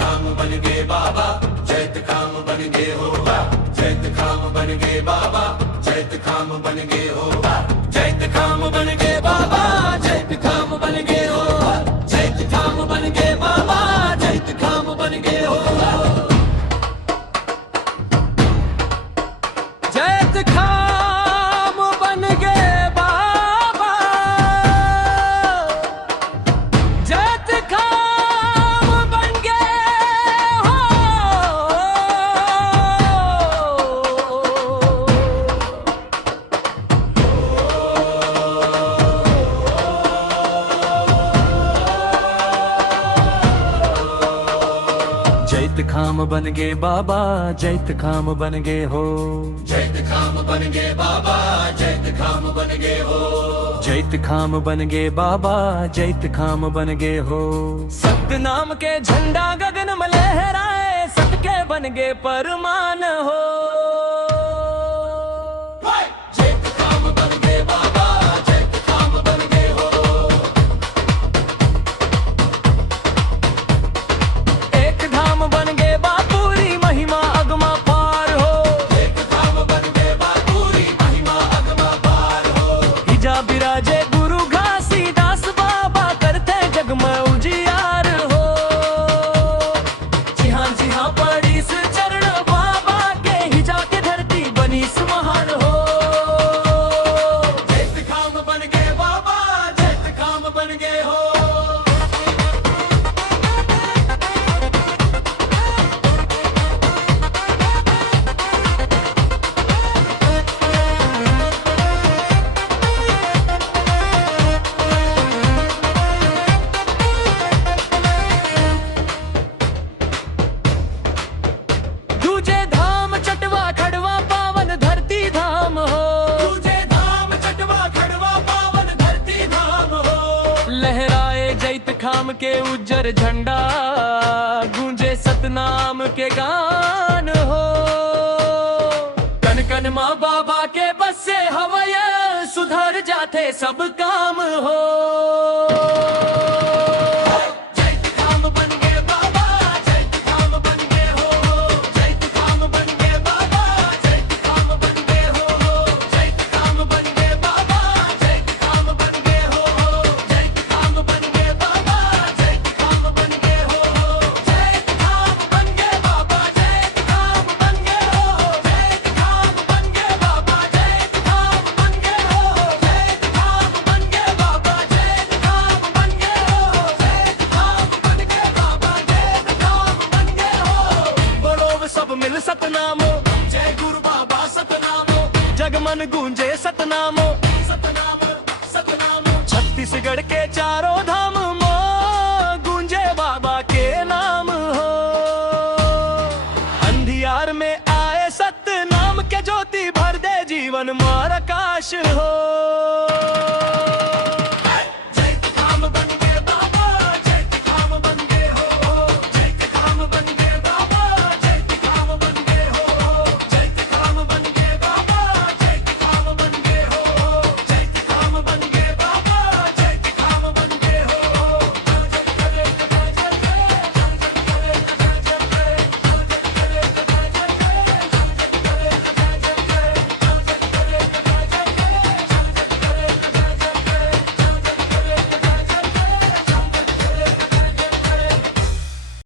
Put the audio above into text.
धाम बन गए बाबा, जैत खाम बन गए हो। जैत खाम बन गए बाबा, जैत खाम बन गए हो। जैत खाम बन गए बाबा, जैत खाम बन गए हो। जैत खाम बन गए बाबा, जैत खाम बन गए हो। जैत खाम बन गए बाबा, जैत खाम बन गए हो। जैत खाम बन गए बाबा, जैत खाम बन गए हो। जैत खाम बन गए बाबा, जैत खाम बन गए हो। जैत खाम बन गए बाबा, जैत खाम बन गए हो। सत्य नाम के झंडा गगन में लहराए, सबके बन गए परमान हो। जैत खाम बन गए बाबा, जैत खाम बन गए हो। एक धाम बन गए बापूरी महिमा अगमा पार हो। एक धाम बन गए बापूरी महिमा अगमा पार हो। हिजा बिराजे गुरु घासीदास बाबा, करते जग में उजियार हो। जी हाँ पड़ी इस चरण बाबा के, हिजा के धरती बनी सुमहान हो। जैत खाम बन गए बाबा, जैत खाम बन गए हो। दूजे धाम चटवा खड़वा पावन धरती धाम हो। तुझे धाम चटवा खड़वा पावन धरती धाम हो। लहराए जैत खाम के उज्जर झंडा, गूंजे सतनाम के गान हो। कन कन माँ बाबा के बस से हवय, सुधर जाते सब काम हो। जैत खाम बन गए बाबा, जैत खाम बन गए हो। जैत खाम बन गए बाबा, जैत खाम बन गए हो। जैत खाम बन गए बाबा, जैत खाम बन गए हो। जैत खाम बन गए बाबा, जैत खाम बन गए हो। जैत खाम बन गए बाबा, जैत खाम बन गए हो। जैत खाम बन गए बाबा, जैत खाम बन गए हो। जैत खाम बन गए बाबा, जैत खाम बन गए हो। जैत खाम बन गए बाबा, जैत खाम बन गए हो। बड़ो सब मिल सतनामो, जय गुरु बाबा सतनामो। जग मन गूंजे सतनामो। सतनाम सतनाम। छत्तीसगढ़ के चारों धाम मो, गूंजे बाबा के नाम हो। अंधियार में आए सत्य नाम के ज्योति, भर दे जीवन मार आकाश हो।